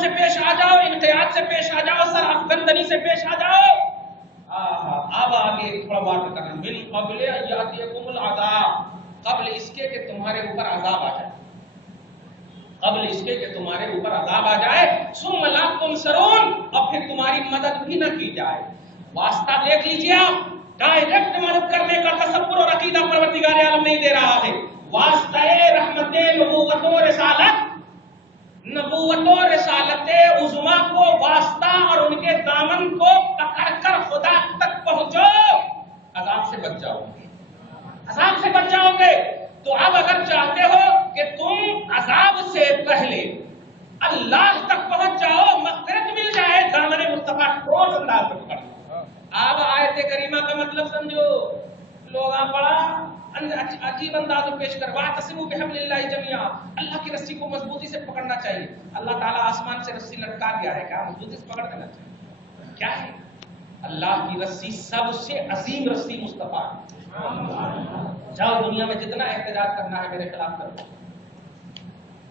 سے پیش آ جاؤ، انقیاد سے پیش آ جاؤ، سر افغندنی سے پیش آ جاؤ. اب آگے تھوڑا بات کرنا. من قبل یاتیکم العذاب، قبل اس کے کہ تمہارے اوپر عذاب آ جائے، قبل اس کے کہ تمہارے اوپر عذاب آ جائے. ثم لا تنصرون، اور پھر تمہاری مدد بھی نہ کی جائے. واسطہ دیکھ لیجیے آپ، ڈائریکٹ مدد کرنے کا تصور اور عقیدہ پروردگار عالم نہیں دے رہا ہے. واسطہ رحمت نبوت و رسالت، نبوت و رسالت عظما کو واسطہ اور ان کے دامن کو پکڑ کر خدا تک پہنچو، عذاب سے بچ جاؤ گے، عذاب سے بچ جاؤ گے. تو اب اگر چاہتے ہو کہ تم عذاب سے پہلے اللہ تک پہنچ جاؤ، مغفرت مل جائے، دامن مصطفیٰ ٹھوس انداز میں پکڑ لو. اب آیت کریمہ کا مطلب سمجھو. لوگاں پڑا عجیب انداز میں پیش کر، واعتصموا بحبل اللہ جميعا، اللہ کی رسی کو مضبوطی سے پکڑنا چاہیے. اللہ تعالیٰ آسمان سے رسی لٹکا دیا ہے، کیا مضبوطی سے پکڑ لینا چاہیے؟ کیا ہے اللہ کی رسی؟ سب سے عظیم رسی مصطفیٰ. جاؤ دنیا میں جتنا احتجاج کرنا ہے میرے خلاف کرو،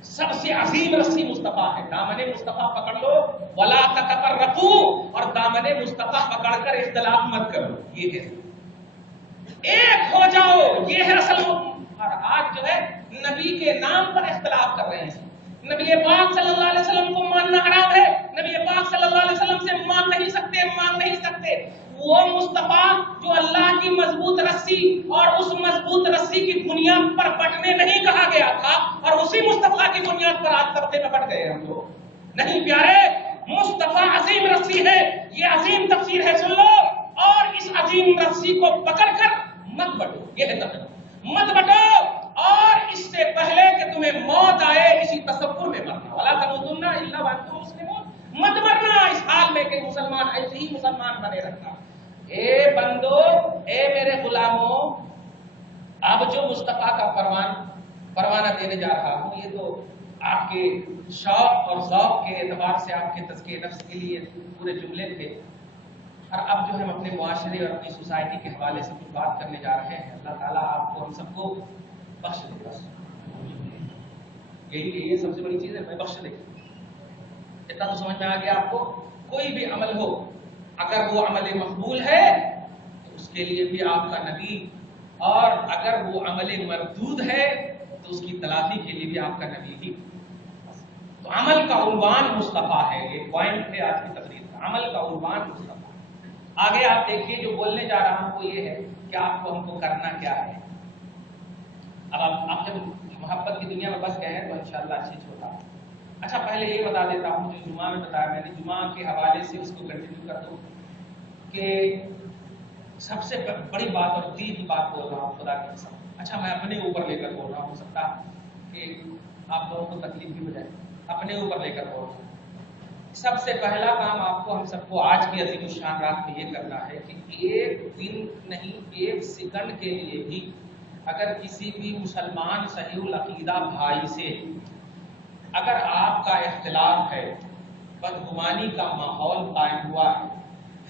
سب سے عظیم رسی مصطفیٰ ہے. دامن مصطفیٰ پکڑ لو، ولا تتفرقوا، اور دامن مصطفیٰ پکڑ کر اختلاف مت کرو. یہ ہے ایک ہو جاؤ، یہ ہے اصل. اور آج جو ہے نبی کے نام پر اختلاف کر رہے ہیں. نبی پاک صلی اللہ علیہ وسلم کو ماننا حرام ہے، نبی پاک صلی اللہ علیہ وسلم سے مان نہیں سکتے، مان نہیں سکتے. وہ مصطفیٰ جو اللہ کی مضبوط رسی اور اس مضبوط رسی کی بنیاد پر بٹنے نہیں کہا گیا تھا، اور اسی مصطفیٰ کی بنیاد پر آج طبقے میں بٹ گئے ہم لوگ. نہیں پیارے، مصطفیٰ عظیم رسی ہے، یہ عظیم تفسیر ہے، سن لو. اور اس عظیم رسی کو پکڑ کر مت بٹو، یہ ہے تفسیر. مت بٹو، اور اس سے پہلے کہ تمہیں موت آئے اسی تصور میں مرنا. وَلَا تَمُوتُنَّ إِلَّا وَأَنْتُمْ مُسْلِمُونَ، مت مرنا اس حال میں کہ مسلمان ایسے ہی مسلمان بنے رکھنا. اے بندو، اے میرے غلاموں، اب جو مصطفیٰ کا پروانہ دینے جا رہا ہوں، یہ تو آپ کے شوق اور ذوق کے اعتبار سے آپ کے تزکیہ نفس کے لیے پورے جملے تھے. اور اب جو ہم اپنے معاشرے اور اپنی سوسائٹی کے حوالے سے کچھ بات کرنے جا رہے ہیں. اللہ تعالیٰ آپ کو ہم سب کو بخش دے گا. یہی سب سے بڑی چیز ہے، میں بخش دے گا. اتنا تو سمجھ میں آ گیا آپ کو. کوئی بھی عمل ہو، اگر وہ عمل مقبول ہے تو اس کے لیے بھی آپ کا نبی، اور اگر وہ عمل مردود ہے تو اس کی تلافی کے لیے بھی آپ کا نبی ہی. تو عمل کا عنوان مصطفیٰ ہے. یہ پوائنٹ ہے آج کی تقریر کا، عمل کا عنوان مصطفیٰ. آگے آپ دیکھیے، جو بولنے جا رہا ہوں وہ یہ ہے کہ آپ کو ہم کو کرنا کیا ہے. اب آپ جب محبت کی دنیا میں بس گئے ہیں تو انشاءاللہ اچھی چھوٹا. اچھا پہلے یہ بتا دیتا ہوں جو جمعہ میں بتایا میں نے، جمعہ کے حوالے سے اس کو کنٹینیو کر دوں کہ سب سے بڑی بات اور دل کی بات بول رہا ہوں خدا کی قسم. اچھا میں اپنے اوپر لے کر بول رہا ہوں، ہو سکتا کہ آپ لوگوں کو تکلیف بھی ہو جائے. اپنے اوپر لے کر بول رہا ہوں. سب سے پہلا کام آپ کو ہم سب کو آج کی عظیم الشان رات میں یہ کرنا ہے کہ ایک دن نہیں، ایک سیکنڈ کے لیے بھی اگر کسی بھی مسلمان صحیح العقیدہ بھائی سے اگر آپ کا اختلاف ہے، بدگمانی کا ماحول قائم ہوا ہے،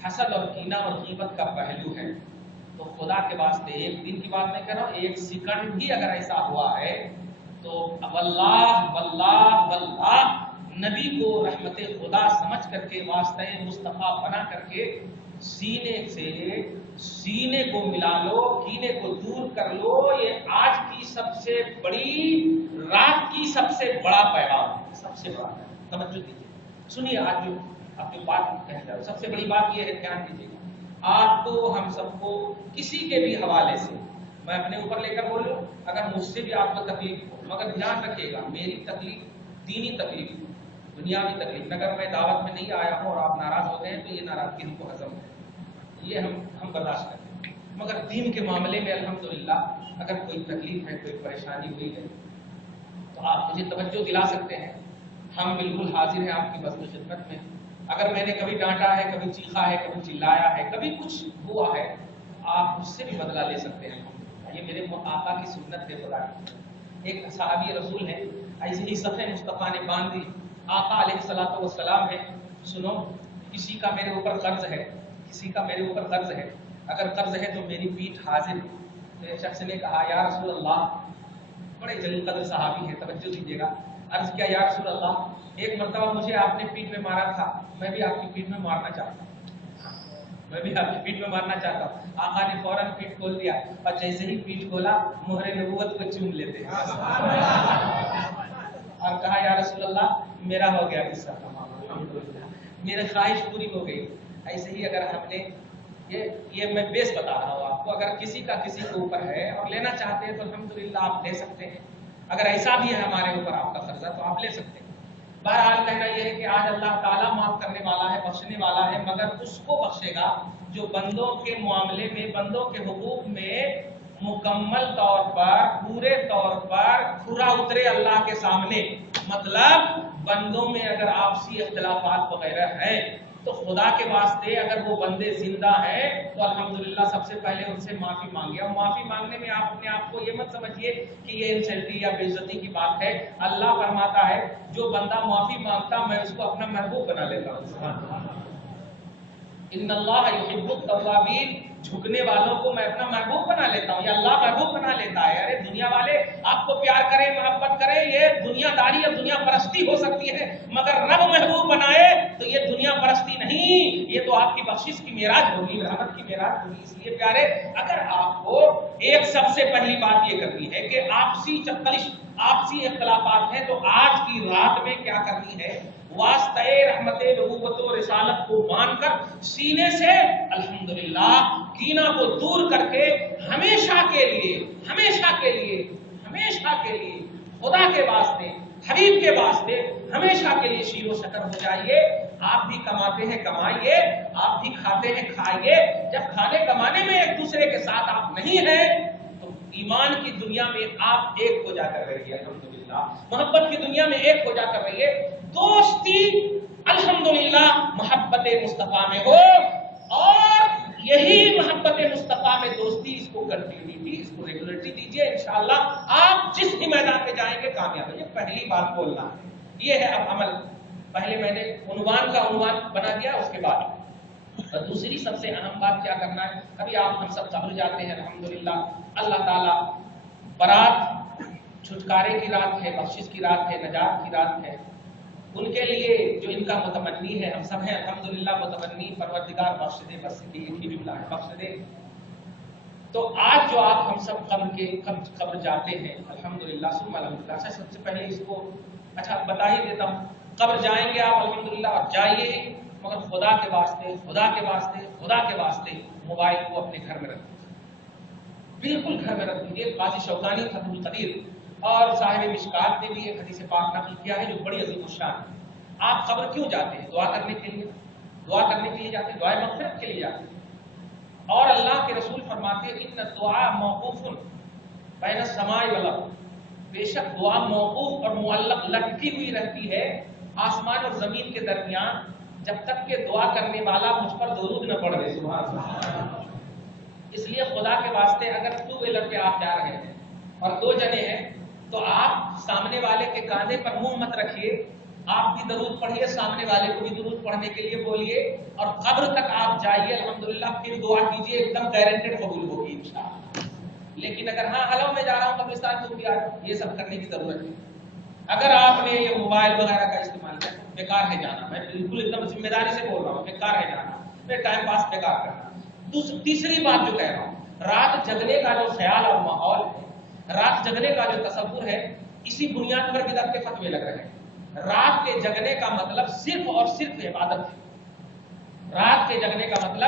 حسد اور کینہ اور غیبت کا پہلو ہے، تو خدا کے واسطے ایک دن کی بات نہیں کر رہا ہوں، ایک سیکنڈ بھی اگر ایسا ہوا ہے تو واللہ واللہ واللہ نبی کو رحمت خدا سمجھ کر کے، واسطہ مصطفیٰ بنا کر کے سینے سے سینے کو ملا لو، کینے کو دور کر لو. یہ آج کی سب سے بڑی رات کی سب سے بڑا پیغام ہے، سب سے بڑا پیغام. توجہ دیجیے، سنیے. آج جو آپ کی بات کہہ رہا ہوں، سب سے بڑی بات یہ ہے، دھیان دیجیے گا. آپ کو ہم سب کو کسی کے بھی حوالے سے، میں اپنے اوپر لے کر بولوں، اگر مجھ سے بھی آپ کو تکلیف ہو، مگر دھیان رکھیے گا میری تکلیف دینی تکلیف، دنیاوی تکلیف. اگر میں دعوت میں نہیں آیا ہوں اور آپ ناراض ہو گئے ہیں تو یہ ناراضگی ہم کو ہضم ہے، یہ ہم برداشت کرتے ہیں. مگر دین کے معاملے میں الحمدللہ اگر کوئی تکلیف ہے، کوئی پریشانی ہوئی ہے تو آپ مجھے توجہ دلا سکتے ہیں. ہم بالکل حاضر ہیں آپ کی بزم خدمت میں. اگر میں نے کبھی ڈانٹا ہے، کبھی چیخا ہے، کبھی چلایا ہے، کبھی کچھ ہوا ہے، آپ مجھ سے بھی بدلہ لے سکتے ہیں. یہ میرے آقا کی سنت ہے. خدا کی ایک صحابی رسول ہے، ایسے ہی صفحے مصطفیٰ نے باندھ دی. آقا علیہ الصلوۃ والسلام ہے، سنو کسی کا میرے اوپر قرض ہے، کسی کا میرے اوپر قرض ہے، اگر قرض ہے تو میری پیٹھ حاضر ہے. تو ایک شخص نے کہا یا رسول اللہ، بڑے جلیل قدر صحابی ہے، توجہ دیجیے گا. عرض کیا یا رسول اللہ ایک مرتبہ مجھے آپ نے پیٹھ میں مارا تھا، میں بھی آپ کی پیٹھ میں مارنا چاہتا ہوں، میں بھی آپ کی پیٹھ میں مارنا چاہتا ہوں۔ آقا نے فوراً پیٹھ کھول دیا اور جیسے ہی پیٹھ کھولا مہر نبوت کو چوم لیتے ہیں اور کہا یا رسول اللہ میرا ہو گیا قصہ تمام، میری خواہش پوری ہو گئی۔ ایسے ہی اگر ہم نے یہ میں بیس بتا رہا ہوں آپ کو، اگر کسی کا کسی کے اوپر ہے اور لینا چاہتے ہیں تو الحمدللہ آپ لے سکتے ہیں، اگر ایسا بھی ہے ہمارے اوپر آپ کا قرضہ تو آپ لے سکتے ہیں۔ بہرحال کہنا یہ ہے کہ آج اللہ تعالیٰ معاف کرنے والا ہے، بخشنے والا ہے، مگر اس کو بخشے گا جو بندوں کے معاملے میں، بندوں کے حقوق میں مکمل طور پر، پورے طور پر کھرا اترے اللہ کے سامنے۔ مطلب بندوں میں اگر آپسی اختلافات وغیرہ ہیں تو خدا کے واسطے اگر وہ بندے زندہ ہیں تو الحمدللہ سب سے پہلے ان سے معافی مانگے۔ اور معافی مانگنے میں آپ اپنے آپ کو یہ مت سمجھیے کہ یہ انسلٹی یا بے عزتی کی بات ہے۔ اللہ فرماتا ہے جو بندہ معافی مانگتا میں اس کو اپنا محبوب بنا لیتا ہوں۔ ان اللہ یحب التوابین، جھکنے والوں کو میں اپنا محبوب بنا لیتا ہوں، یا اللہ محبوب بنا لیتا ہے۔ ارے دنیا والے آپ کو پیار کریں، محبت کریں، یہ دنیا داری یا دنیا پرستی ہو سکتی ہے، مگر رب محبوب بنائے تو یہ دنیا پرستی نہیں، یہ تو آپ کی بخشش کی معراج ہوگی، رحمت کی معراج ہوگی۔ اس لیے پیارے اگر آپ کو ایک سب سے پہلی بات یہ کرنی ہے کہ آپسی چکلش، آپسی اختلافات ہیں تو آج کی رات میں کیا کرنی ہے، واسطہ رحمت نبوت و رسالت کو مان کر سینے سے الحمدللہ کینہ کو دور کر کے ہمیشہ کے لیے، ہمیشہ کے لیے، ہمیشہ کے لیے خدا کے واسطے، حبیب کے واسطے ہمیشہ کے لیے شیر و شکر ہو جائیے۔ آپ بھی کماتے ہیں کمائیے، آپ بھی کھاتے ہیں کھائیے۔ جب کھانے کمانے میں ایک دوسرے کے ساتھ آپ نہیں ہیں تو ایمان کی دنیا میں آپ ایک ہو جا کر رہیے، الحمدللہ محبت کی دنیا میں ایک ہو جا کر رہیے۔ دوستی الحمدللہ محبت مصطفیٰ میں ہو، اور یہی محبت مصطفیٰ میں دوستی، اس کو کنٹینیوٹی، اس کو ریگولرٹی دیجیے، انشاءاللہ آپ جس بھی میدان میں جائیں گے کامیاب ہیں۔ یہ پہلی بات بولنا ہے، یہ ہے اب عمل۔ پہلے میں نے عنوان کا عنوان بنا دیا، اس کے بعد اور دوسری سب سے اہم بات کیا کرنا ہے۔ ابھی آپ ہم سب قبر جاتے ہیں الحمدللہ، اللہ تعالیٰ برات چھٹکارے کی رات ہے، بخشش کی رات ہے، نجات کی رات ہے۔ ان کے لیے جو ان کا متمنی ہے، ہم سب ہیں الحمدللہ متمنی، پروردگار بخش دے، بس یہ ایک ہی جملہ ہے، بخش دے۔ تو آج جو آپ ہم سب قبر جاتے ہیں الحمدللہ ثم الحمدللہ، اچھا سب سے پہلے اس کو بتا ہی دیتا ہوں، قبر جائیں گے آپ الحمدللہ، اور جائیے مگر خدا کے واسطے، خدا کے واسطے، خدا کے واسطے موبائل کو اپنے گھر میں رکھ دیجیے، بالکل گھر میں رکھ دیجیے۔ قاضی شوکانی فتح القدیر اور صاحب مشکات نے بھی ایک حدیث پاک نقل کیا ہے جو بڑی عظیم الشان ہے۔ آپ قبر کیوں جاتے ہیں؟ دعا کرنے کے لیے، دعا کرنے کے لیے جاتے ہیں، دعائے مغفرت کے لیے جاتے ہیں۔ اور اللہ کے رسول فرماتے ہیں ان الدعاء موقوف بین السماء والارض، بے شک دعا موقوف اور معلق لٹکی ہوئی رہتی ہے آسمان اور زمین کے درمیان، جب تک کہ دعا کرنے والا مجھ پر درود نہ پڑھ دے۔ سبحان اللہ۔ اس لیے خدا کے واسطے اگر ٹو ویلر پہ آپ جا رہے ہیں اور دو جنے ہیں تو آپ سامنے والے کے کاندھے پر منہ مت رکھیے، آپ بھی درود پڑھیے، سامنے والے کو بھی درود پڑھنے کے لیے بولیے، اور قبر تک آپ جائیے الحمدللہ، پھر دعا کیجیے، ایک دم گارنٹیڈ قبول ہوگی انشاءاللہ۔ لیکن اگر ہاں ہلو میں جا رہا ہوں قبرستان تم بھی آ جاؤ، یہ سب کرنے کی ضرورت ہے۔ اگر آپ نے یہ موبائل وغیرہ کا استعمال کیا بیکار ہے جانا، میں بالکل ایک دم ذمہ داری سے بول رہا ہوں، بیکار ہے جانا، پھر ٹائم پاس بیکار کرنا۔ تیسری بات جو کہہ رہا ہوں، رات جگنے کا جو خیال اور ماحول ہے، رات جگنے کا جو تصور ہے، اسی بنیاد پر بدعت کے فتوے لگ رہے ہیں۔ رات کے جگنے کا مطلب صرف اور صرف عبادت ہے، رات کے جگنے کا مطلب